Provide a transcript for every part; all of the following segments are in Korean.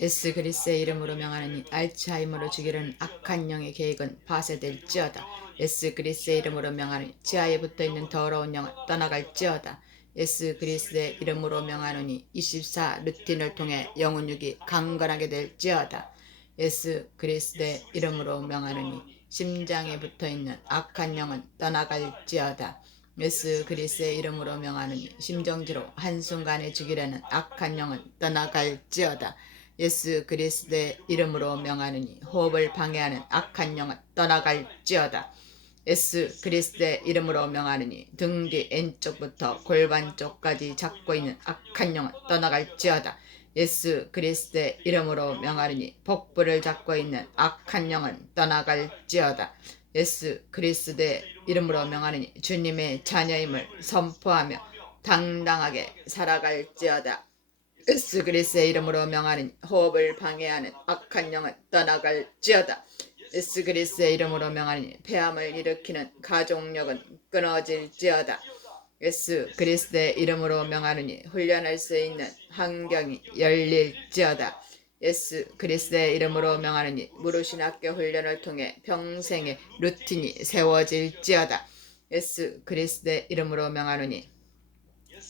예수 그리스도의 이름으로 명하노니 알츠하이머로 죽이려는 악한 영의 계획은 파쇄될지어다. 예수 그리스도의 이름으로 명하노니 지하에 붙어있는 더러운 영은 떠나갈지어다. 예수 그리스도의 이름으로 명하노니 24 루틴을 통해 영혼육이 강건하게 될지어다. 예수 그리스도의 이름으로 명하노니 심장에 붙어있는 악한 영은 떠나갈지어다. 예수 그리스도의 이름으로 명하노니 심정지로 한순간에 죽이려는 악한 영은 떠나갈지어다. 예수 그리스도의 이름으로 명하노니 호흡을 방해하는 악한 영은 떠나갈지어다. 예수 그리스도의 이름으로 명하노니 등 뒤 왼쪽부터 골반 쪽까지 잡고 있는 악한 영은 떠나갈지어다. 예수 그리스도의 이름으로 명하노니 복부를 잡고 있는 악한 영은 떠나갈지어다. 예수 그리스도의 이름으로 명하노니 주님의 자녀임을 선포하며 당당하게 살아갈지어다. 예수 그리스도의 이름으로 명하는 호흡을 방해하는 악한 영은 떠나갈지어다. 예수 그리스도의 이름으로 명하니 폐암을 일으키는 가족력은 끊어질지어다. 예수 그리스도의 이름으로 명하노니 훈련할 수 있는 환경이 열릴지어다. 예수 그리스도의 이름으로 명하노니 무르신학교 훈련을 통해 평생의 루틴이 세워질지어다. 예수 그리스도의 이름으로 명하노니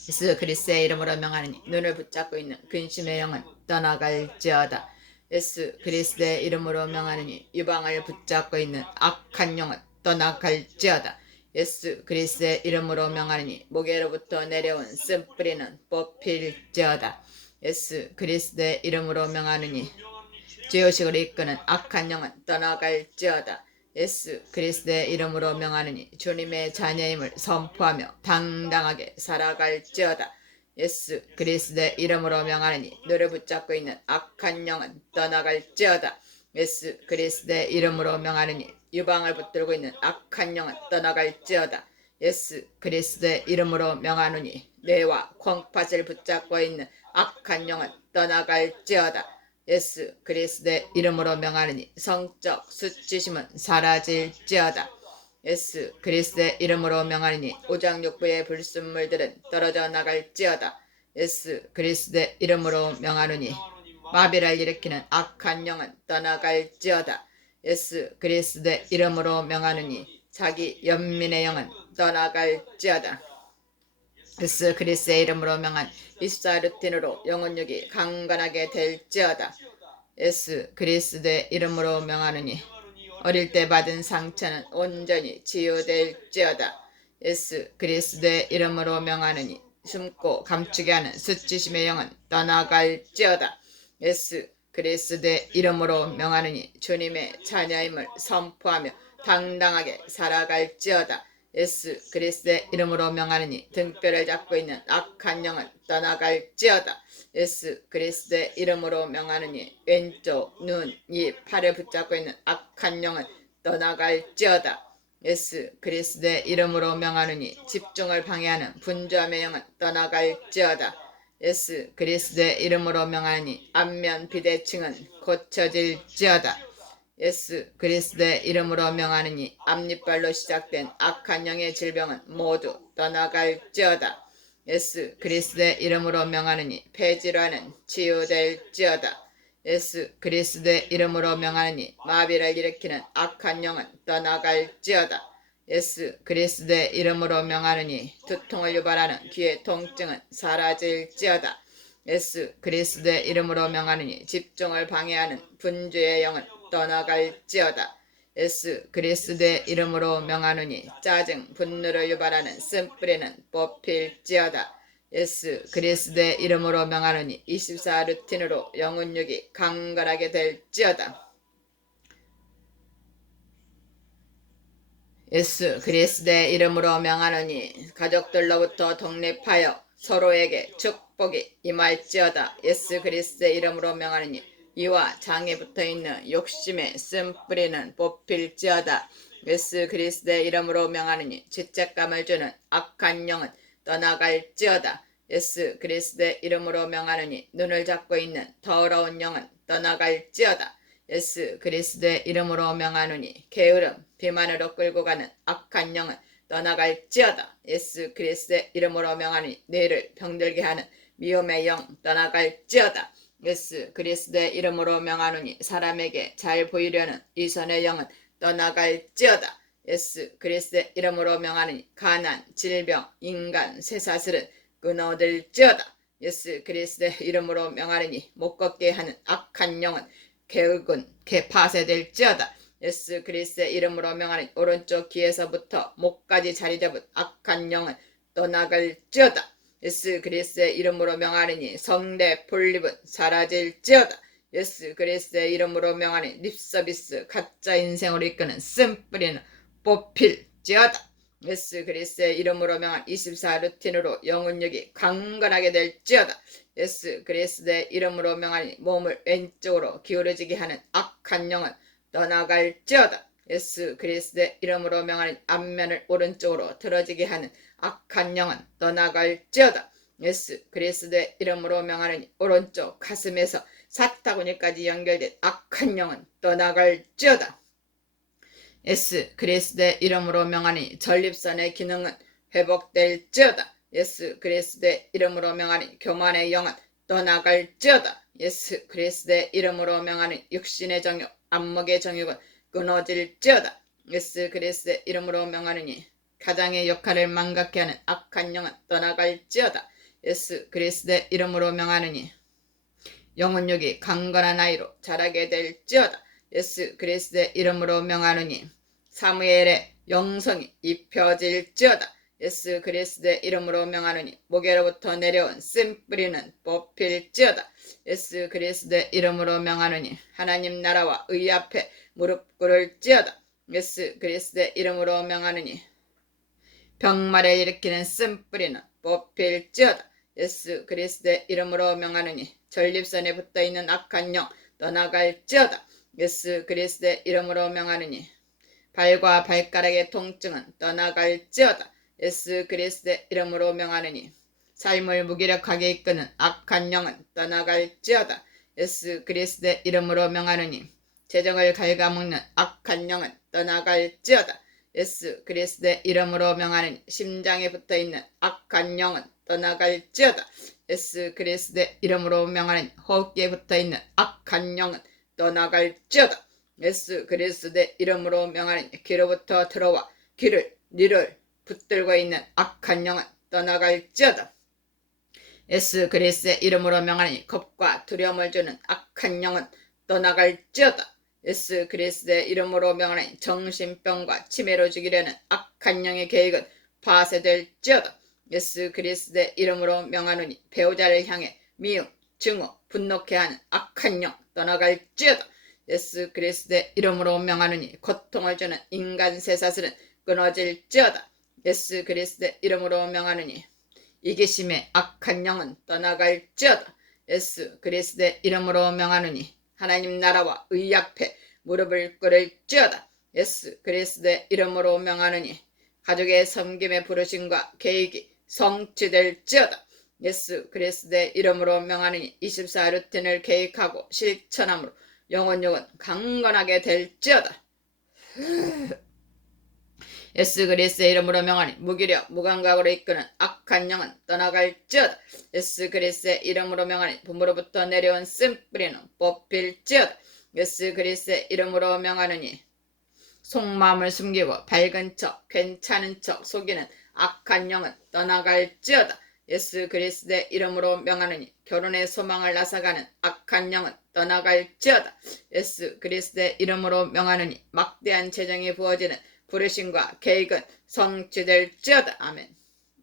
예수 그리스도의 이름으로 명하노니 눈을 붙잡고 있는 근심의 영은 떠나갈지어다. 예수 그리스도의 이름으로 명하노니 유방을 붙잡고 있는 악한 영은 떠나갈지어다. 예수 그리스도의 이름으로 명하노니 목에로부터 내려온 쓴뿌리는 뽑힐지어다. 예수 그리스도의 이름으로 명하노니 죄의식을 이끄는 악한 영은 떠나갈지어다. 예수 그리스도의 이름으로 명하노니 주님의 자녀임을 선포하며 당당하게 살아갈지어다. 예수 그리스도의 이름으로 명하노니 너를 붙잡고 있는 악한 영은 떠나갈지어다. 예수 그리스도의 이름으로 명하노니 유방을 붙들고 있는 악한 영은 떠나갈지어다. 예수 그리스도의 이름으로 명하노니 뇌와 콩팥을 붙잡고 있는 악한 영은 떠나갈지어다. 예수 그리스도의 이름으로 명하노니 성적 수치심은 사라질지어다. 예수 그리스도의 이름으로 명하노니 오장육부의 불순물들은 떨어져 나갈지어다. 예수 그리스도의 이름으로 명하노니 마비를 일으키는 악한 영은 떠나갈지어다. 예수 그리스도의 이름으로 명하노니 자기 연민의 영은 떠나갈지어다. 예수 그리스도의 이름으로 명한 24 루틴으로 영혼육이 강건하게 될지어다. 예수 그리스도의 이름으로 명하노니 어릴 때 받은 상처는 온전히 치유될지어다. 예수 그리스도의 이름으로 명하노니 숨고 감추게 하는 수치심의 영은 떠나갈지어다. 예수 그리스도의 이름으로 명하노니 주님의 자녀임을 선포하며 당당하게 살아갈지어다. 예수 그리스도의 이름으로 명하노니 등뼈를 잡고 있는 악한 영은 떠나갈지어다. 예수 그리스도의 이름으로 명하노니 왼쪽 눈, 입, 팔을 붙잡고 있는 악한 영은 떠나갈지어다. 예수 그리스도의 이름으로 명하노니 집중을 방해하는 분주함의 영은 떠나갈지어다. 예수 그리스도의 이름으로 명하노니 안면 비대칭은 고쳐질지어다. 예수 그리스도의 이름으로 명하노니 앞니빨로 시작된 악한 영의 질병은 모두 떠나갈지어다. 예수 그리스도의 이름으로 명하노니 폐질환은 치유될지어다. 예수 그리스도의 이름으로 명하노니 마비를 일으키는 악한 영은 떠나갈지어다. 예수 그리스도의 이름으로 명하노니 두통을 유발하는 귀의 통증은 사라질지어다. 예수 그리스도의 이름으로 명하노니 집중을 방해하는 분주의 영은 떠나갈지어다. 예수 그리스도의 이름으로 명하노니 짜증, 분노를 유발하는 쓴뿌리는 뽑힐지어다. 예수 그리스도의 이름으로 명하노니 24 루틴으로 영혼육이 강건하게 될지어다. 예수 그리스도의 이름으로 명하노니 가족들로부터 독립하여 서로에게 축복이 임할지어다. 예수 그리스도의 이름으로 명하노니 이와 장에 붙어있는 욕심의 쓴뿌리는 뽑힐지어다. 예수 그리스도의 이름으로 명하노니 죄책감을 주는 악한 영은 떠나갈지어다. 예수 그리스도의 이름으로 명하노니 눈을 잡고 있는 더러운 영은 떠나갈지어다. 예수 그리스도의 이름으로 명하노니 게으름, 비만으로 끌고 가는 악한 영은 떠나갈지어다. 예수 그리스도의 이름으로 명하노니 뇌를 병들게 하는 미움의 영 떠나갈지어다. 예수 그리스도의 이름으로 명하노니 사람에게 잘 보이려는 이 손의 영은 떠나갈지어다. 예수 그리스도의 이름으로 명하노니 가난, 질병, 인간, 쇠사슬은 끊어들지어다. 예수 그리스도의 이름으로 명하노니 못 걷게 하는 악한 영은 개울군 개파쇄될지어다. 예수 그리스도의 이름으로 명하는 오른쪽 귀에서부터 목까지 자리 잡은 악한 영은 떠나갈지어다. 예수 그리스도의 이름으로 명하느니 성대 폴립은 사라질지어다. 예수 그리스도의 이름으로 명하니 립서비스 가짜 인생으로 이끄는 쓴뿌리는 뽑힐지어다. 예수 그리스도의 이름으로 명한 24 루틴으로 영혼력이 강건하게 될지어다. 예수 그리스도의 이름으로 명하니 몸을 왼쪽으로 기울어지게 하는 악한 영은 떠나갈지어다. 예수 그리스도의 이름으로 명하니 앞면을 오른쪽으로 틀어지게 하는 악한 영은 떠나갈지어다. 예수 그리스도의 이름으로 명하니 오른쪽 가슴에서 사타구니까지 연결된 악한 영은 떠나갈지어다. 예수 그리스도의 이름으로 명하니 전립선의 기능은 회복될지어다. 예수 그리스도의 이름으로 명하니 교만의 영은 떠나갈지어다. 예수 그리스도의 이름으로 명하니 육신의 정욕, 안목의 정욕은 끊어질지어다. 예수 그리스도의 이름으로 명하느니 가장의 역할을 망각케 하는 악한 영은 떠나갈지어다. 예수 그리스도의 이름으로 명하느니 영혼력이 강건한 아이로 자라게 될지어다. 예수 그리스도의 이름으로 명하느니 사무엘의 영성이 입혀질지어다. 예수 그리스도의 이름으로 명하느니 목에로부터 내려온 쓴뿌리는 뽑힐지어다. 예수 그리스도의 이름으로 명하느니 하나님 나라와 의 앞에 무릎 꿇을지어다. 예수 그리스도의 이름으로 명하느니 병마를 일으키는 쓴뿌리는 뽑힐지어다. 예수 그리스도의 이름으로 명하느니 전립선에 붙어있는 악한 영 떠나갈지어다. 예수 그리스도의 이름으로 명하느니 발과 발가락의 통증은 떠나갈지어다. 예수 그리스도의 이름으로 명하느니 삶을 무기력하게 이끄는 악한 영은 떠나갈지어다. 예수 그리스도의 이름으로 명하느니 재정을 갉아먹는 악한 영은 떠나갈지어다. 예수 그리스도의 이름으로 명하느니 심장에 붙어있는 악한 영은 떠나갈지어다. 예수 그리스도의 이름으로 명하는 호흡기에 붙어있는 악한 영은 떠나갈지어다. 예수 그리스도의 이름으로 명하는 귀로부터 들어와 귀를 니를 붙들고 있는 악한 영은 떠나갈지어다. 예수 그리스도의 이름으로 명하니 겁과 두려움을 주는 악한 영은 떠나갈지어다. 예수 그리스도의 이름으로 명하니 정신병과 치매로 죽이려는 악한 영의 계획은 파쇄될지어다. 예수 그리스도의 이름으로 명하노니 배우자를 향해 미움, 증오, 분노케 하는 악한 영 떠나갈지어다. 예수 그리스도의 이름으로 명하노니 고통을 주는 인간 쇠사슬은 끊어질지어다. 예수 그리스도의 이름으로 명하노니 이기심의 악한 영은 떠나갈지어다. 예수 그리스도의 이름으로 명하노니 하나님 나라와 의 앞에 무릎을 꿇을지어다. 예수 그리스도의 이름으로 명하노니 가족의 섬김의 부르심과 계획이 성취될지어다. 예수 그리스도의 이름으로 명하느니 24 루틴을 계획하고 실천함으로 영혼력은 강건하게 될지어다. 예수 그리스도의 이름으로 명하니 무기력, 무감각으로 이끄는 악한 영은 떠나갈지어다. 예수 그리스도의 이름으로 명하니 부모로부터 내려온 쓴뿌리는 뽑힐지어다. 예수 그리스도의 이름으로 명하느니 속마음을 숨기고 밝은 척, 괜찮은 척 속이는 악한 영은 떠나갈지어다. 예수 그리스도의 이름으로 명하느니 결혼의 소망을 앗아가는 악한 영은 떠나갈지어다. 예수 그리스도의 이름으로 명하느니 막대한 재정이 부어지는 부르심과 계획은 성취될지어다. 아멘.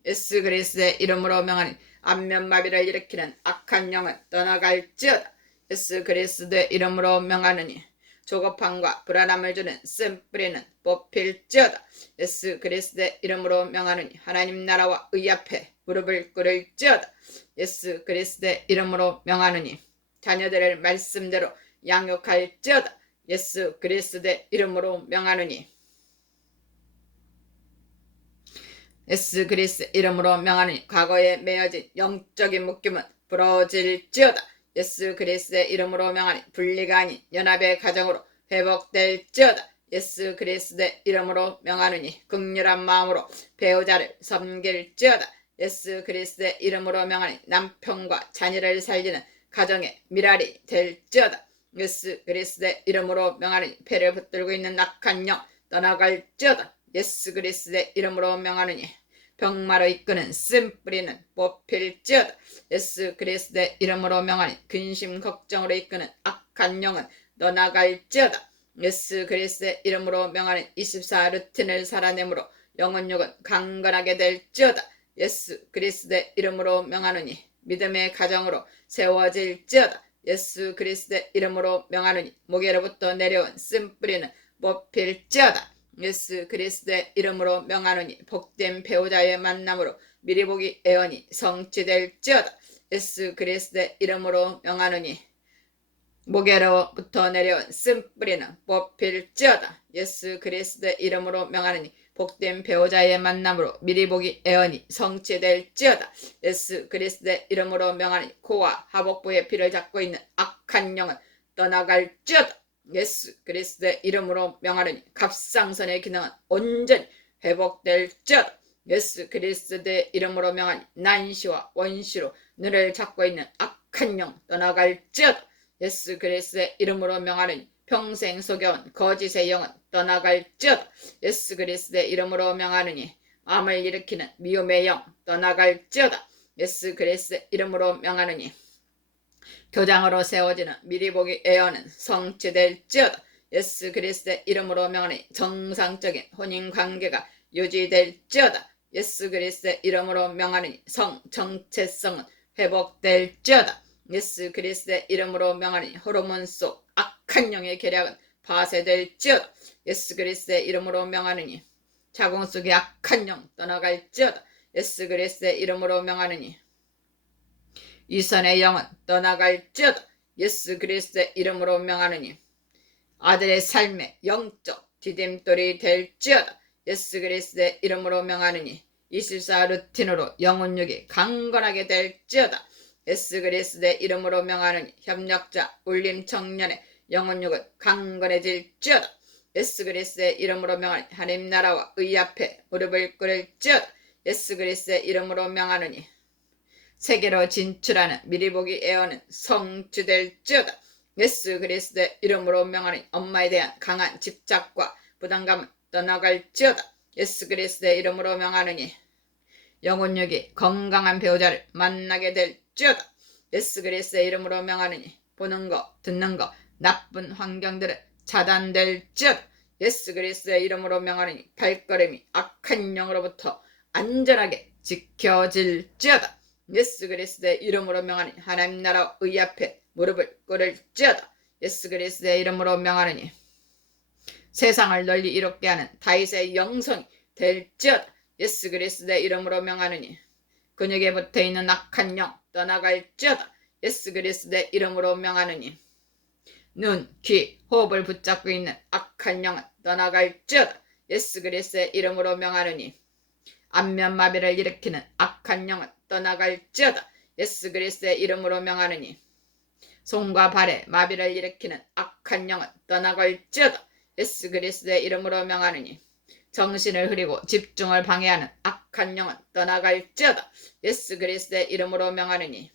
예수 그리스도의 이름으로 명하니 안면마비를 일으키는 악한 영은 떠나갈지어다. 예수 그리스도의 이름으로 명하느니 조급함과 불안함을 주는 쓴뿌리는 뽑힐지어다. 예수 그리스도의 이름으로 명하느니 하나님 나라와 의 앞에 무릎을 꿇을지어다. 예수 그리스도의 이름으로 명하느니 자녀들을 말씀대로 양육할지어다. 예수 그리스도의 이름으로 명하느니 예수 그리스도의 이름으로 명하느니 과거에 매어진 영적인 묶임은 부러질지어다. 예수 그리스도의 이름으로 명하니 분리가 아닌 연합의 가정으로 회복될지어다. 예수 그리스도의 이름으로 명하느니 긍휼한 마음으로 배우자를 섬길지어다. 예수 그리스도의 이름으로 명하니 남편과 자녀를 살리는 가정에 미랄이 될지어다. 예수 그리스도의 이름으로 명하느니 패를 붙들고 있는 악한 영 떠나갈지어다. 예수 그리스도의 이름으로 명하느니 병마로 이끄는 쓴뿌리는 뽑힐지어다. 예수 그리스도의 이름으로 명하니 근심 걱정으로 이끄는 악한 영은 떠나갈지어다. 예수 그리스도의 이름으로 명하는 24 루틴을 살아내므로 영혼육은 강건하게 될지어다. 예수 그리스도의 이름으로 명하느니 믿음의 가정으로 세워질지어다. 예수 그리스도의 이름으로 명하느니 목에로부터 내려온 쓴뿌리는 뽑힐지어다. 예수 그리스도의 이름으로 명하느니 복된 배우자의 만남으로 미리 보기 애언이 성취될지어다. 예수 그리스도의 이름으로 명하느니 목에로부터 내려온 쓴뿌리는 뽑힐지어다. 예수 그리스도의 이름으로 명하느니 복된 배우자의 만남으로 미리 보기 애언이 성취될지어다. 예수 그리스도의 이름으로 명하니 코와 하복부의 피를 잡고 있는 악한 영은 떠나갈지어다. 예수 그리스도의 이름으로 명하니 갑상선의 기능은 온전히 회복될지어다. 예수 그리스도의 이름으로 명하니 난시와 원시로 눈을 잡고 있는 악한 영 떠나갈지어다. 예수 그리스도의 이름으로 명하니 평생 속여온 거짓의 영은 떠나갈지어다. 예수 그리스도의 이름으로 명하느니 암을 일으키는 미움의 영 떠나갈지어다. 예수 그리스도의 이름으로 명하느니 교장으로 세워지는 미리 보기 애언은 성취될지어다. 예수 그리스도의 이름으로 명하니 정상적인 혼인관계가 유지될지어다. 예수 그리스도의 이름으로 명하니 성 정체성은 회복될지어다. 예수 그리스도의 이름으로 명하니 호르몬 속 악한 영의 계략은 파쇄될지어다. 예수 그리스도의 이름으로 명하느니 자궁 속의 악한 영 떠나갈지어다. 예수 그리스도의 이름으로 명하느니 이선의 영은 떠나갈지어다. 예수 그리스도의 이름으로 명하느니 아들의 삶의 영적 디딤돌이 될지어다. 예수 그리스도의 이름으로 명하느니 24 루틴으로 영혼육이 강건하게 될지어다. 예수 그리스도의 이름으로 명하느니 협력자 울림 청년의 영혼육은 강건해질지어다. 예수 그리스도의 이름으로 명하니 하나님 나라와 의 앞에 무릎을 꿇을지어다. 예수 그리스도의 이름으로 명하느니 세계로 진출하는 미리 보기 애언은 성취될지어다. 예수 그리스도의 이름으로 명하니 엄마에 대한 강한 집착과 부담감은 떠나갈지어다. 예수 그리스도의 이름으로 명하느니 영혼육이 건강한 배우자를 만나게 될지어다. 예수 그리스도의 이름으로 명하느니 보는 거 듣는 거 나쁜 환경들은 차단될지어다. 예수 그리스도의 이름으로 명하느니 발걸음이 악한 영으로부터 안전하게 지켜질지어다. 예수 그리스도의 이름으로 명하니 하나님 나라 의 앞에 무릎을 꿇을지어다. 예수 그리스도의 이름으로 명하느니 세상을 널리 이롭게 하는 다윗의 영성이 될지어다. 예수 그리스도의 이름으로 명하느니 근육에 붙어있는 악한 영 떠나갈지어다. 예수 그리스도의 이름으로 명하느니 눈, 귀, 호흡을 붙잡고 있는 악한 영은 떠나갈지어다. 예수 그리스도의 이름으로 명하느니 안면마비를 일으키는 악한 영은 떠나갈지어다. 예수 그리스도의 이름으로 명하느니 손과 발에 마비를 일으키는 악한 영은 떠나갈지어다. 예수 그리스도의 이름으로 명하느니 정신을 흐리고 집중을 방해하는 악한 영은 떠나갈지어다. 예수 그리스도의 이름으로 명하느니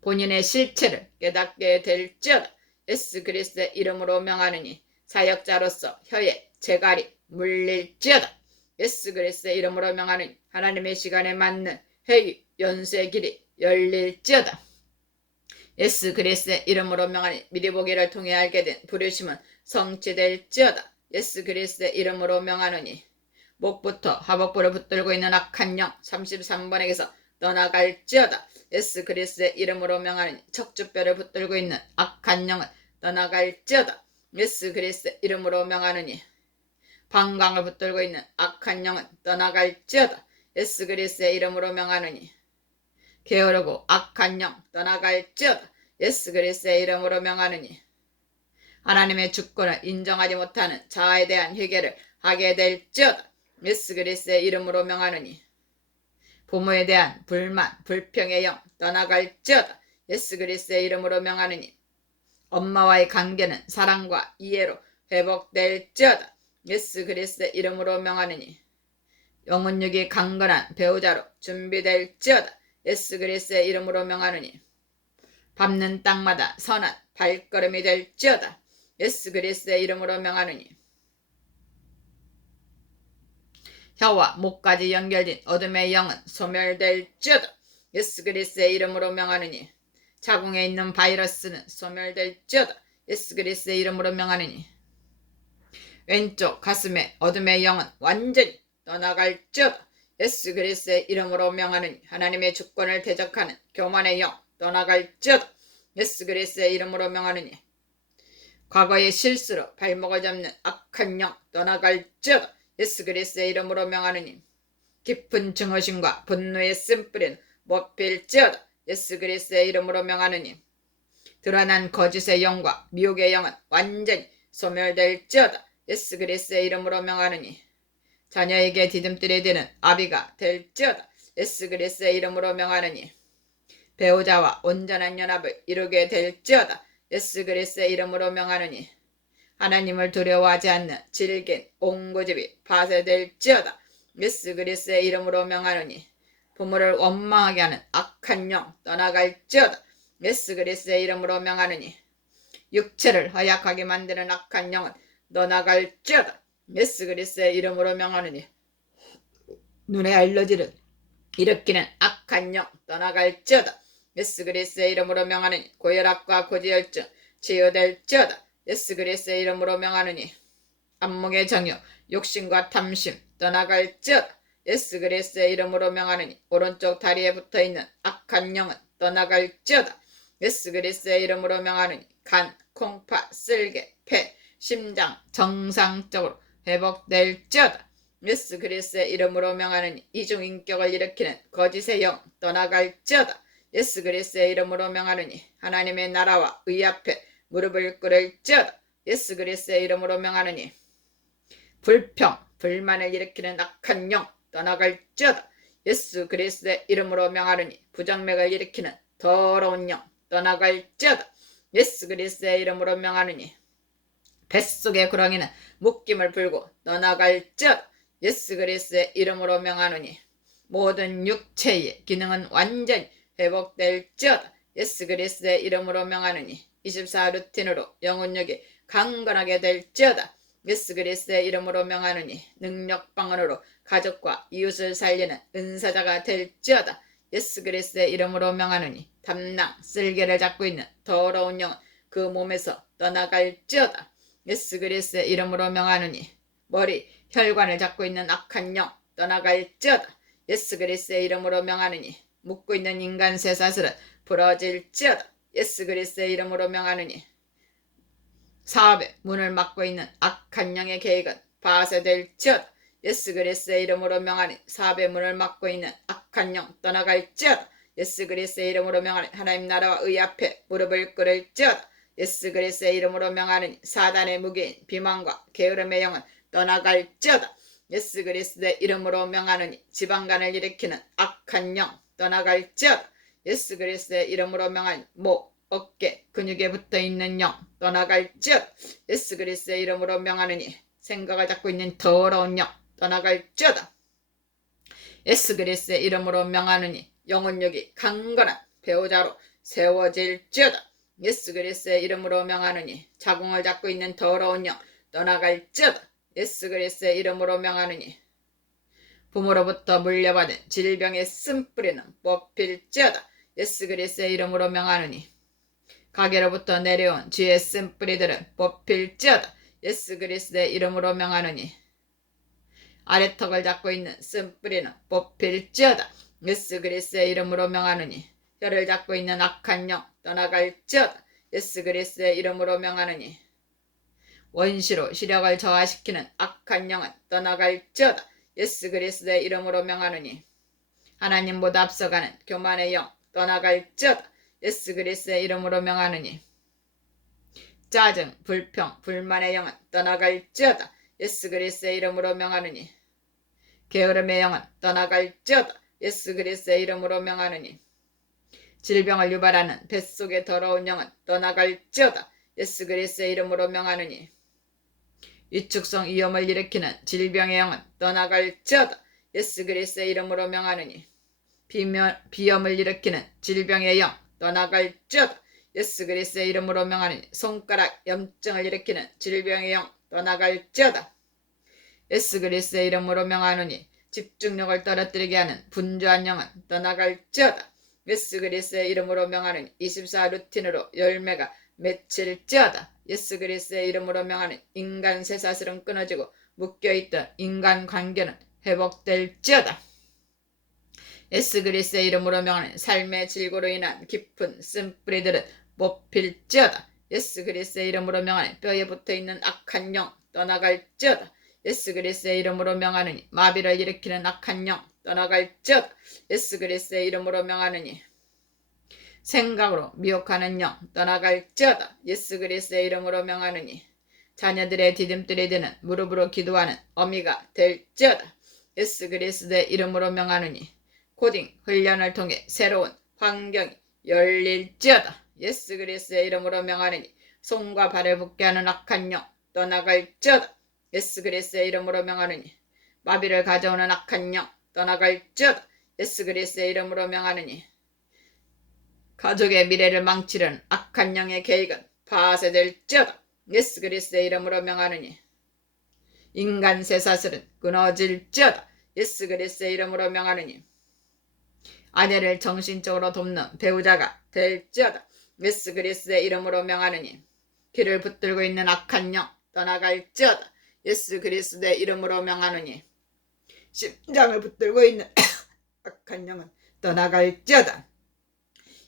본인의 실체를 깨닫게 될지어다. 예수 그리스도의 이름으로 명하느니 사역자로서 혀에 재갈이 물릴지어다. 예수 그리스도의 이름으로 명하느니 하나님의 시간에 맞는 회의 연수의 길이 열릴지어다. 예수 그리스도의 이름으로 명하니 미리 보기를 통해 알게 된 부르심은 성취될지어다. 예수 그리스도의 이름으로 명하느니 목부터 하복부를 붙들고 있는 악한 영 33번에게서 떠나갈지어다. 예수 그리스도의 이름으로 명하느니 척추뼈를 붙들고 있는 악한 영은 떠나갈지어다. 예수 그리스도의 이름으로 명하느니 방광을 붙들고 있는 악한 영은 떠나갈지어다. 예수 그리스도의 이름으로 명하느니 게으르고 악한 영 떠나갈지어다. 예수 그리스도의 이름으로 명하느니 하나님의 주권을 인정하지 못하는 자아에 대한 회개를 하게 될지어다. 예수 그리스도의 이름으로 명하느니 부모에 대한 불만, 불평의 영 떠나갈지어다. 예수 그리스도의 이름으로 명하느니 엄마와의 관계는 사랑과 이해로 회복될지어다. 예수 그리스도의 이름으로 명하느니 영혼육이 강건한 배우자로 준비될지어다. 예수 그리스도의 이름으로 명하느니 밟는 땅마다 선한 발걸음이 될지어다. 예수 그리스도의 이름으로 명하노니 혀와 목까지 연결된 어둠의 영은 소멸될지어다. 예수 그리스도의 이름으로 명하노니 자궁에 있는 바이러스는 소멸될지어다. 예수 그리스도의 이름으로 명하노니 왼쪽 가슴에 어둠의 영은 완전히 떠나갈지어다. 예수 그리스도의 이름으로 명하노니 하나님의 주권을 대적하는 교만의 영 떠나갈지어다. 예수 그리스도의 이름으로 명하노니 과거의 실수로 발목을 잡는 악한 영 떠나갈지어다. 예수 그리스도의 이름으로 명하노니 깊은 증오심과 분노의 쓴뿌리는 못 필지어다. 예수 그리스도의 이름으로 명하노니 드러난 거짓의 영과 미혹의 영은 완전히 소멸될지어다. 예수 그리스도의 이름으로 명하노니 자녀에게 디딤돌이 되는 아비가 될지어다. 예수 그리스도의 이름으로 명하노니 배우자와 온전한 연합을 이루게 될지어다. 예수 그리스도의 이름으로 명하노니 하나님을 두려워하지 않는 질긴 옹고집이 파쇄될지어다. 예수 그리스도의 이름으로 명하노니 부모를 원망하게 하는 악한 영 떠나갈지어다. 예수 그리스도의 이름으로 명하노니 육체를 허약하게 만드는 악한 영은 떠나갈지어다. 예수 그리스도의 이름으로 명하노니 눈에 알러지를 일으키는 악한 영 떠나갈지어다. 예수 그리스도의 이름으로 명하노니 고혈압과 고지혈증 치유될지어다. 예수 그리스도의 이름으로 명하노니 안목의 정욕 욕심과 탐심 떠나갈지어다. 예수 그리스도의 이름으로 명하노니 오른쪽 다리에 붙어있는 악한 영은 떠나갈지어다. 예수 그리스도의 이름으로 명하노니 간, 콩파, 쓸개, 폐, 심장 정상적으로 회복될지어다. 예수 그리스도의 이름으로 명하노니 이중인격을 일으키는 거짓의 영 떠나갈지어다. 예수 그리스도의 이름으로 명하노니 하나님의 나라와 의 앞에 무릎을 꿇을지어다. 예수 그리스도의 이름으로 명하노니 불평, 불만을 일으키는 악한 영 떠나갈지어다. 예수 그리스도의 이름으로 명하노니 부정맥을 일으키는 더러운 영 떠나갈지어다. 예수 그리스도의 이름으로 명하노니 뱃속의 구렁이는 묶임을 풀고 떠나갈지어다. 예수 그리스도의 이름으로 명하노니 모든 육체의 기능은 완전히 회복될지어다. 예수 그리스도의 이름으로 명하노니 24 루틴으로 영혼력이 강건하게 될지어다. 예수 그리스도의 이름으로 명하노니 능력방언으로 가족과 이웃을 살리는 은사자가 될지어다. 예수 그리스도의 이름으로 명하노니 담낭, 쓸개를 잡고 있는 더러운 영은 그 몸에서 떠나갈지어다. 예수 그리스도의 이름으로 명하노니 머리, 혈관을 잡고 있는 악한 영 떠나갈지어다. 예수 그리스도의 이름으로 명하노니 묶고 있는 인간 쇠사슬은 부러질지어다. 예수 그리스도의 이름으로 명하노니 사업의 문을 막고 있는 악한 영의 계획은 파쇄될지어다. 예수 그리스도의 이름으로 명하니 사업의 문을 막고 있는 악한 영 떠나갈지어다. 예수 그리스도의 이름으로 명하니 하나님 나라와 의 앞에 무릎을 꿇을지어다. 예수 그리스도의 이름으로 명하니 사단의 무기인 비만과 게으름의 영은 떠나갈지어다. 예수 그리스도의 이름으로 명하노니 지방간을 일으키는 악한 영 떠나갈지어다. 예수 그리스도의 이름으로 명하니 목, 어깨, 근육에 붙어있는 영 떠나갈지어다. 예수 그리스도의 이름으로 명하노니 생각을 잡고 있는 더러운 영 떠나갈지어다. 예수 그리스도의 이름으로 명하노니 영혼력이 강건한 배우자로 세워질지어다. 예수 그리스도의 이름으로 명하노니 자궁을 잡고 있는 더러운 영 떠나갈지어다. 예수 그리스도의 이름으로 명하노니 부모로부터 물려받은 질병의 쓴뿌리는 뽑힐지어다. 예수 그리스도의 이름으로 명하노니 가게로부터 내려온 쥐의 쓴뿌리들은 뽑힐지어다. 예수 그리스도의 이름으로 명하노니 아래턱을 잡고 있는 쓴뿌리는 뽑힐지어다. 예수 그리스도의 이름으로 명하노니 혀를 잡고 있는 악한 영 떠나갈지어다. 예수 그리스도의 이름으로 명하노니 원시로 시력을 저하시키는 악한 영은 떠나갈지어다. 예수 그리스도의 이름으로 명하노니 하나님보다 앞서가는 교만의 영 떠나갈지어다. 예수 그리스도의 이름으로 명하노니 짜증, 불평, 불만의 영은 떠나갈지어다. 예수 그리스도의 이름으로 명하노니 게으름의 영은 떠나갈지어다. 예수 그리스도의 이름으로 명하노니 질병을 유발하는 뱃속의 더러운 영은 떠나갈지어다. 예수 그리스도의 이름으로 명하노니 위축성 위험을 일으키는 질병의 영은 떠나갈지어다. 예수 그리스도의 이름으로 명하노니 비염을 일으키는 질병의 영 떠나갈지어다. 예수 그리스도의 이름으로 명하니 손가락 염증을 일으키는 질병의 영 떠나갈지어다. 예수 그리스도의 이름으로 명하노니 집중력을 떨어뜨리게 하는 분주한 영은 떠나갈지어다. 예수 그리스도의 이름으로 명하는 24 루틴으로 열매가 맺힐지어다. 예수 그리스도의 이름으로 명하는 인간 쇠사슬은 끊어지고 묶여있던 인간 관계는 회복될지어다. 예수 그리스도의 이름으로 명하는 삶의 질고로 인한 깊은 쓴뿌리들은 뽑힐지어다. 예수 그리스도의 이름으로 명하는 뼈에 붙어있는 악한 영 떠나갈지어다. 예수 그리스도의 이름으로 명하느니 마비를 일으키는 악한 영 떠나갈지어다. 예수 그리스도의 이름으로 명하느니 생각으로 미혹하는 영 떠나갈지어다. 예수 그리스도의 이름으로 명하느니 자녀들의 디딤돌이 되는 무릎으로 기도하는 어미가 될지어다. 예수 그리스도의 이름으로 명하느니 코딩 훈련을 통해 새로운 환경이 열릴지어다. 예수 그리스도의 이름으로 명하느니 손과 발을 붙게 하는 악한 영 떠나갈지어다. 예수 그리스도의 이름으로 명하느니 마비를 가져오는 악한 영 떠나갈지어다. 예수 그리스도의 이름으로 명하느니 가족의 미래를 망치려는 악한 영의 계획은 파쇄될지어다. 예수 그리스도의 이름으로 명하느니 인간 쇠사슬은 끊어질지어다. 예수 그리스도의 이름으로 명하느니 아내를 정신적으로 돕는 배우자가 될지어다. 예수 그리스도의 이름으로 명하느니 귀를 붙들고 있는 악한 영 떠나갈지어다. 예수 그리스도의 이름으로 명하느니 심장을 붙들고 있는 악한 영은 떠나갈지어다.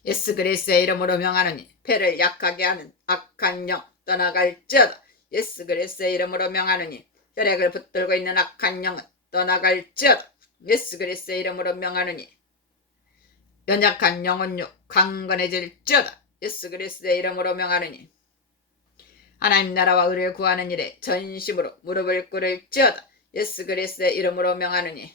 예수 그리스도의 이름으로 명하느니 폐를 약하게 하는 악한 영 떠나갈지어다. 예수 그리스도의 이름으로 명하느니 혈액을 붙들고 있는 악한 영은 떠나갈지어다. 예수 그리스도의 이름으로 명하느니 연약한 영혼육 강건해질지어다. 예수 그리스도의 이름으로 명하느니 하나님 나라와 의를 구하는 일에 전심으로 무릎을 꿇을지어다. 예수 그리스도의 이름으로 명하느니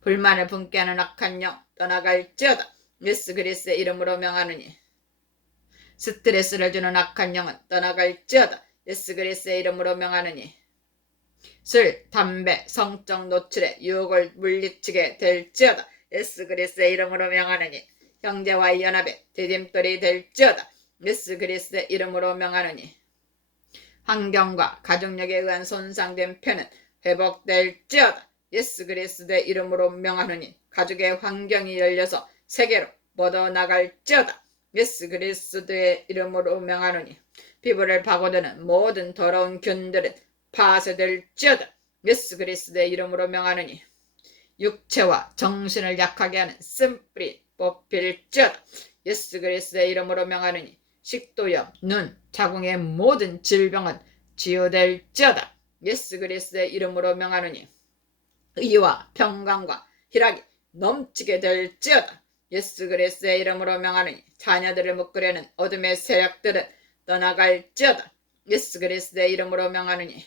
불만을 품게 하는 악한 영 떠나갈지어다. 예수 그리스도의 이름으로 명하느니 스트레스를 주는 악한 영은 떠나갈지어다. 예수 그리스도의 이름으로 명하느니 술, 담배, 성적 노출에 유혹을 물리치게 될지어다. 예수 그리스도의 이름으로 명하느니 형제와의 연합에 디딤돌이 될지어다. 예수 그리스도의 이름으로 명하느니 환경과 가족력에 의한 손상된 편은 회복될지어다. 예수 그리스도의 이름으로 명하느니 가족의 환경이 열려서 세계로 뻗어나갈지어다. 예수 그리스도의 이름으로 명하느니 피부를 파고드는 모든 더러운 균들은 파쇄될지어다. 예수 그리스도의 이름으로 명하느니 육체와 정신을 약하게 하는 쓴뿌리 뽑힐지어다. 예수 그리스도의 이름으로 명하느니 식도염, 눈, 자궁의 모든 질병은 치유될지어다. 예수 그리스도의 이름으로 명하느니 의와 평강과 희락이 넘치게 될지어다. 예수 그리스도의 이름으로 명하느니 자녀들을 묶으려는 어둠의 세력들은 떠나갈지어다. 예수 그리스도의 이름으로 명하느니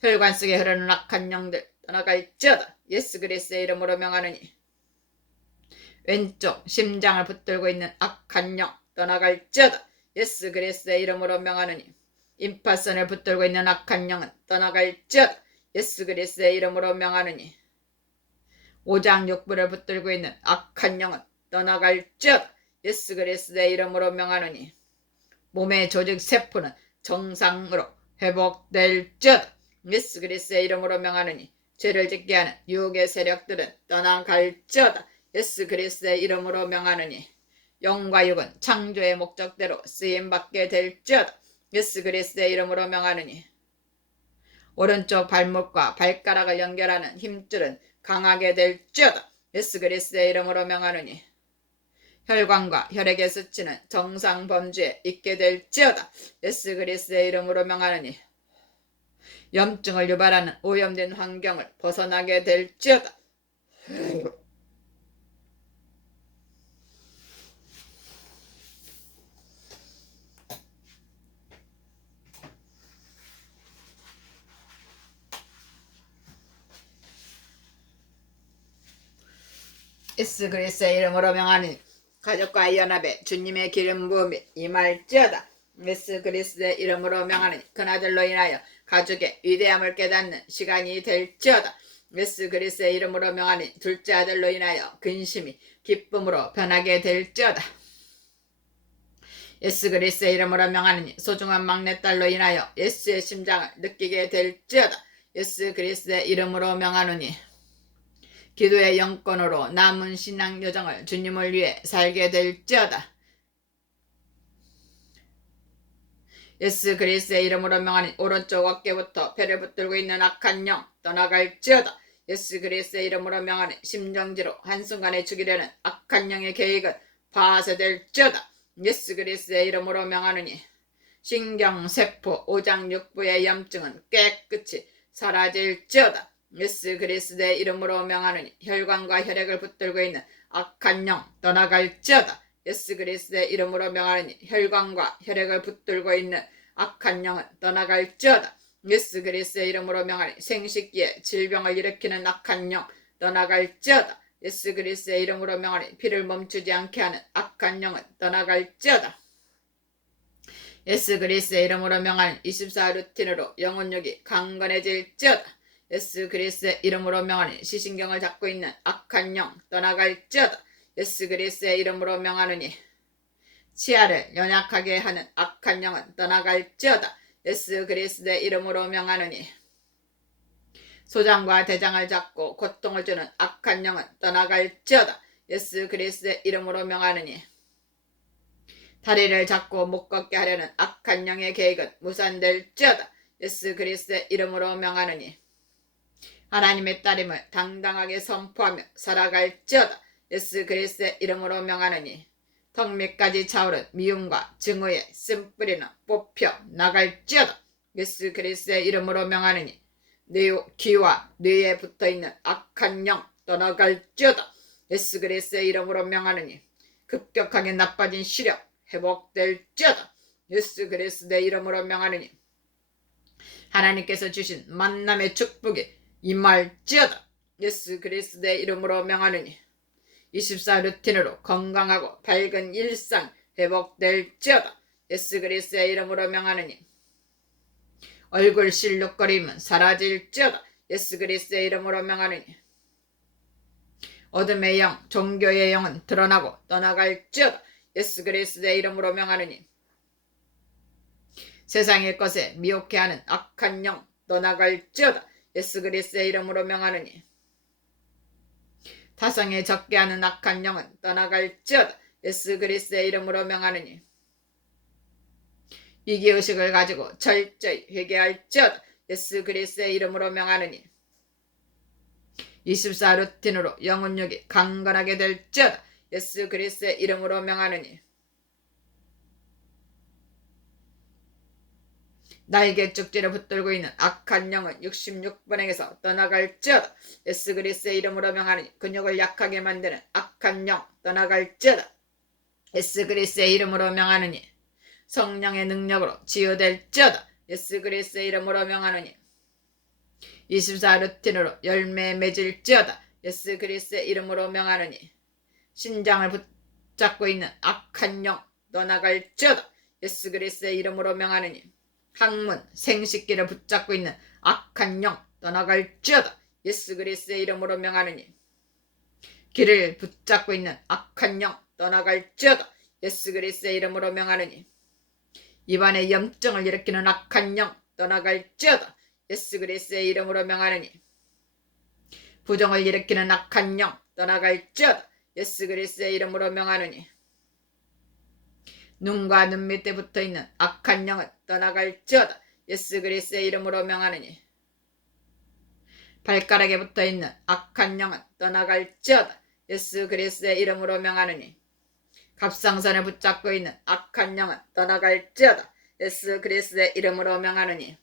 혈관 속에 흐르는 악한 영들 떠나갈지어다. 예수 그리스도의 이름으로 명하느니 왼쪽 심장을 붙들고 있는 악한 영 떠나갈지어다. 예수 그리스도의 이름으로 명하느니 임파선을 붙들고 있는 악한 영은 떠나갈지어다. 예수 그리스도의 이름으로 명하느니 오장육부를 붙들고 있는 악한 영은 떠나갈지어다. 예수 그리스도의 이름으로 명하느니 몸의 조직 세포는 정상으로 회복될지어다. 예수 그리스도의 이름으로 명하느니 죄를 짓게 하는 유혹의 세력들은 떠나갈지어다. 예수 그리스도의 이름으로 명하느니 영과 육은 창조의 목적대로 쓰임받게 될지어다. 예수 그리스도의 이름으로 명하느니 오른쪽 발목과 발가락을 연결하는 힘줄은 강하게 될지어다. 예수 그리스도의 이름으로 명하느니 혈관과 혈액에 스치는 정상 범주에 있게 될지어다. 예수 그리스도의 이름으로 명하느니 염증을 유발하는 오염된 환경을 벗어나게 될지어다. 예수 그리스도의 이름으로 명하니 가족과의 연합에 주님의 기름 부음이 임할지어다. 예수 그리스도의 이름으로 명하니 그나들로 인하여 가족의 위대함을 깨닫는 시간이 될지어다. 예수 그리스도의 이름으로 명하니 둘째 아들로 인하여 근심이 기쁨으로 변하게 될지어다. 예수 그리스도의 이름으로 명하느니 소중한 막내딸로 인하여 예수의 심장을 느끼게 될지어다. 예수 그리스도의 이름으로 명하노니 기도의 영권으로 남은 신앙 여정을 주님을 위해 살게 될지어다. 예수 그리스도의 이름으로 명하니 오른쪽 어깨부터 배를 붙들고 있는 악한 영 떠나갈지어다. 예수 그리스도의 이름으로 명하니 심정지로 한순간에 죽이려는 악한 영의 계획은 파쇄될지어다. 예수 그리스도의 이름으로 명하느니 신경세포 오장육부의 염증은 깨끗이 사라질지어다. 예수 그리스도의 이름으로 명하느니 혈관과 혈액을 붙들고 있는 악한 영 떠나갈지어다. 예수 그리스도의 이름으로 명하느니 혈관과 혈액을 붙들고 있는 악한 영은 떠나갈지어다. 예수 그리스도의 이름으로 명하니 생식기에 질병을 일으키는 악한 영 떠나갈지어다. 예수 그리스도의 이름으로 명하니 피를 멈추지 않게 하는 악한 영은 떠나갈지어다. 예수 그리스도의 이름으로 명하니 24 루틴으로 영혼력이 강건해질지어다. 예수 그리스도의 이름으로 명하니 시신경을 잡고 있는 악한 영 떠나갈지어다. 예수 그리스도의 이름으로 명하느니 치아를 연약하게 하는 악한 영은 떠나갈지어다. 예수 그리스도의 이름으로 명하느니 소장과 대장을 잡고 고통을 주는 악한 영은 떠나갈지어다. 예수 그리스도의 이름으로 명하느니 다리를 잡고 못 걷게 하려는 악한 영의 계획은 무산될지어다. 예수 그리스도의 이름으로 명하느니 하나님의 딸임을 당당하게 선포하며 살아갈지어다. 예수 그리스도의 이름으로 명하느니 턱 밑까지 차오른 미움과 증오의 쓴뿌리는 뽑혀 나갈지어다. 예수 그리스도의 이름으로 명하느니 네 귀와 뇌에 붙어있는 악한 영 떠나갈지어다. 예수 그리스도의 이름으로 명하느니 급격하게 나빠진 시력 회복될지어다. 예수 그리스도의 이름으로 명하느니 하나님께서 주신 만남의 축복이 임할지어다. 예수 그리스도의 이름으로 명하느니 24 루틴으로 건강하고 밝은 일상 회복될지어다. 예수 그리스도의 이름으로 명하느니 얼굴 실룩거림은 사라질지어다. 예수 그리스도의 이름으로 명하느니 어둠의 영, 종교의 영은 드러나고 떠나갈지어다. 예수 그리스도의 이름으로 명하느니 세상의 것에 미혹해하는 악한 영 떠나갈지어다. 예수 그리스도의 이름으로 명하느니 타성에 적게 하는 악한 영은 떠나갈지어다. 예수 그리스도의 이름으로 명하느니 위기의식을 가지고 철저히 회개할지어다. 예수 그리스도의 이름으로 명하느니 24 루틴으로 영혼력이 강건하게 될지어다. 예수 그리스도의 이름으로 명하느니 날개 쪽지를 붙들고 있는 악한 영은 66분행에서 떠나갈지어다. 예수 그리스도의 이름으로 명하느니 근육을 약하게 만드는 악한 영 떠나갈지어다. 예수 그리스도의 이름으로 명하느니 성령의 능력으로 치유될지어다. 예수 그리스도의 이름으로 명하느니 24 루틴으로 열매 맺을지어다. 예수 그리스도의 이름으로 명하느니 신장을 붙잡고 있는 악한 영 떠나갈지어다. 예수 그리스도의 이름으로 명하느니 학문, 생식기를 붙잡고 있는 악한 영 떠나갈지어다. 예수 그리스도의 이름으로 명하느니 길을 붙잡고 있는 악한 영 떠나갈지어다. 예수 그리스도의 이름으로 명하느니 입안에 염증을 일으키는 악한 영 떠나갈지어다. 예수 그리스도의 이름으로 명하느니 부정을 일으키는 악한 영 떠나갈지어다. 예수 그리스도의 이름으로 명하느니 눈과 눈 밑에 붙어있는 악한 영은 떠나갈지어다. 예수 그리스도의 이름으로 명하느니 발가락에 붙어있는 악한 영은 떠나갈지어다. 예수 그리스도의 이름으로 명하느니 갑상선을 붙잡고 있는 악한 영은 떠나갈지어다. 예수 그리스도의 이름으로 명하느니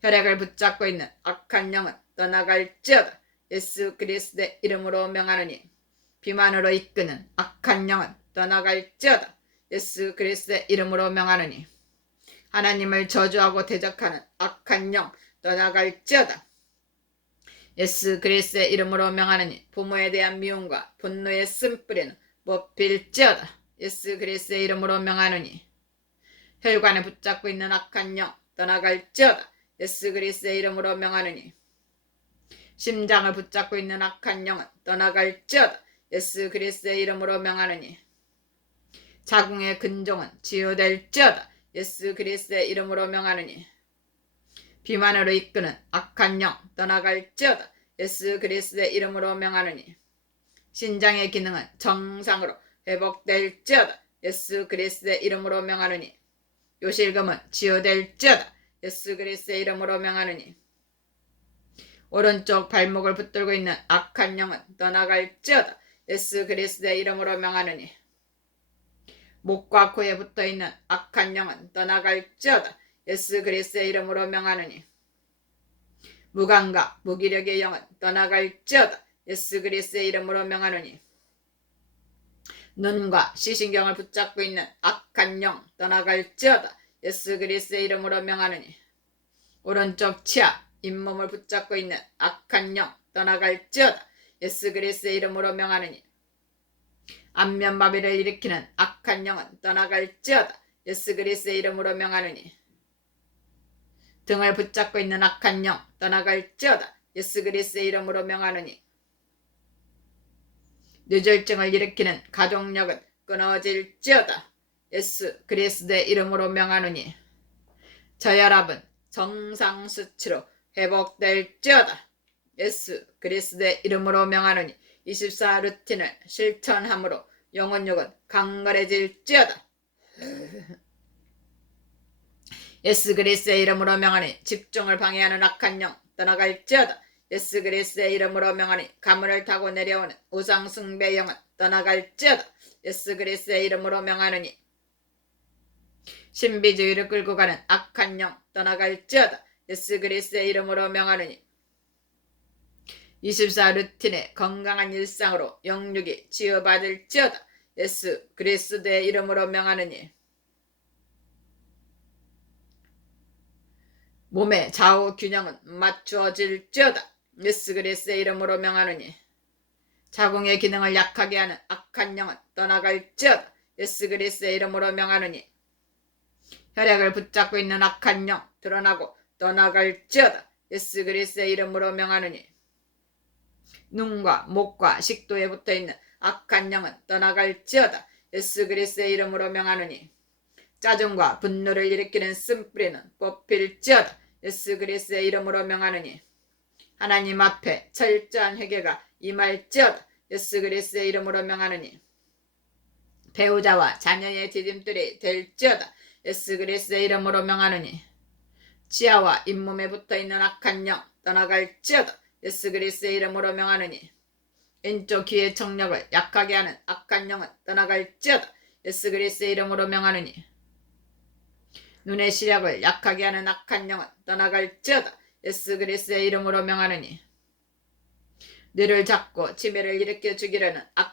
혈액을 붙잡고 있는 악한 영은 떠나갈지어다. 예수 그리스도의 이름으로 명하느니 비만으로 이끄는 악한 영은 떠나갈지어다. 예수 그리스도의 이름으로 명하느니 하나님을 저주하고 대적하는 악한 영 떠나갈지어다. 예수 그리스도의 이름으로 명하느니 부모에 대한 미움과 분노의 쓴뿌리는 뽑힐지어다. 예수 그리스도의 이름으로 명하느니 혈관을 붙잡고 있는 악한 영 떠나갈지어다. 예수 그리스도의 이름으로 명하느니 심장을 붙잡고 있는 악한 영은 떠나갈지어다. 예수 그리스도의 이름으로 명하노니 자궁의 근종은 치유될지어다. 예수 그리스도의 이름으로 명하노니 비만으로 이끄는 악한 영 떠나갈지어다. 예수 그리스도의 이름으로 명하노니 신장의 기능은 정상으로 회복될지어다. 예수 그리스도의 이름으로 명하노니 요실금은 치유될지어다. 예수 그리스도의 이름으로 명하노니 오른쪽 발목을 붙들고 있는 악한 영은 떠나갈지어다. 예수 그리스도의 이름으로 명하노니 목과 코에 붙어있는 악한 영은 떠나갈지어다. 예수 그리스도의 이름으로 명하노니 무감각 무기력의 영은 떠나갈지어다. 예수 그리스도의 이름으로 명하노니 눈과 시신경을 붙잡고 있는 악한 영 떠나갈지어다. 예수 그리스도의 이름으로 명하노니 오른쪽 치아 잇몸을 붙잡고 있는 악한 영 떠나갈지어다. 예수 그리스도의 이름으로 명하노니 안면마비를 일으키는 악한 영은 떠나갈지어다. 예수 그리스도의 이름으로 명하노니 등을 붙잡고 있는 악한 영 떠나갈지어다. 예수 그리스도의 이름으로 명하노니 뇌졸중을 일으키는 가족력은 끊어질지어다. 예수 그리스도의 이름으로 명하노니 저혈압은 정상 수치로 회복될지어다. 예수 그리스도의 이름으로 명하노니 24 루틴을 실천함으로 영혼육은 강건해질지어다. 예수 그리스도의 이름으로 명하니 집중을 방해하는 악한 영 떠나갈지어다. 예수 그리스도의 이름으로 명하니 가문을 타고 내려오는 우상 숭배 영은 떠나갈지어다. 예수 그리스도의 이름으로 명하노니 신비주의를 끌고 가는 악한 영 떠나갈지어다. 예수 그리스도의 이름으로 명하노니 24 루틴의 건강한 일상으로 영육이 치유받을지어다. 예수 그리스도의 이름으로 명하노니 몸의 좌우 균형은 맞추어질지어다. 예수 그리스도의 이름으로 명하노니 자궁의 기능을 약하게 하는 악한 영은 떠나갈지어다. 예수 그리스도의 이름으로 명하노니 혈액을 붙잡고 있는 악한 영 드러나고 떠나갈지어다. 예수 그리스도의 이름으로 명하노니 눈과 목과 식도에 붙어있는 악한 영은 떠나갈지어다. 예수 그리스도의 이름으로 명하노니 짜증과 분노를 일으키는 쓴뿌리는 뽑힐지어다. 예수 그리스도의 이름으로 명하노니 하나님 앞에 철저한 회개가 임할지어다. 예수 그리스도의 이름으로 명하노니 배우자와 자녀의 디딤돌이 될지어다. 예수 그리스도의 이름으로 명하노니 치아와 잇몸에 붙어있는 악한 영 떠나갈지어다. 예수 그리스도의 이름으로 명하노니 왼쪽 귀의 청력을 약하게 하는 악한 영은 떠나갈지어다. 예수 그리스도의 이름으로 명하노니 눈의 시력을 약하게 하는 악한 영은 떠나갈지어다. 예수 그리스도의 이름으로 명하노니 뇌를 잡고 치매를 일으켜 죽이려는 악한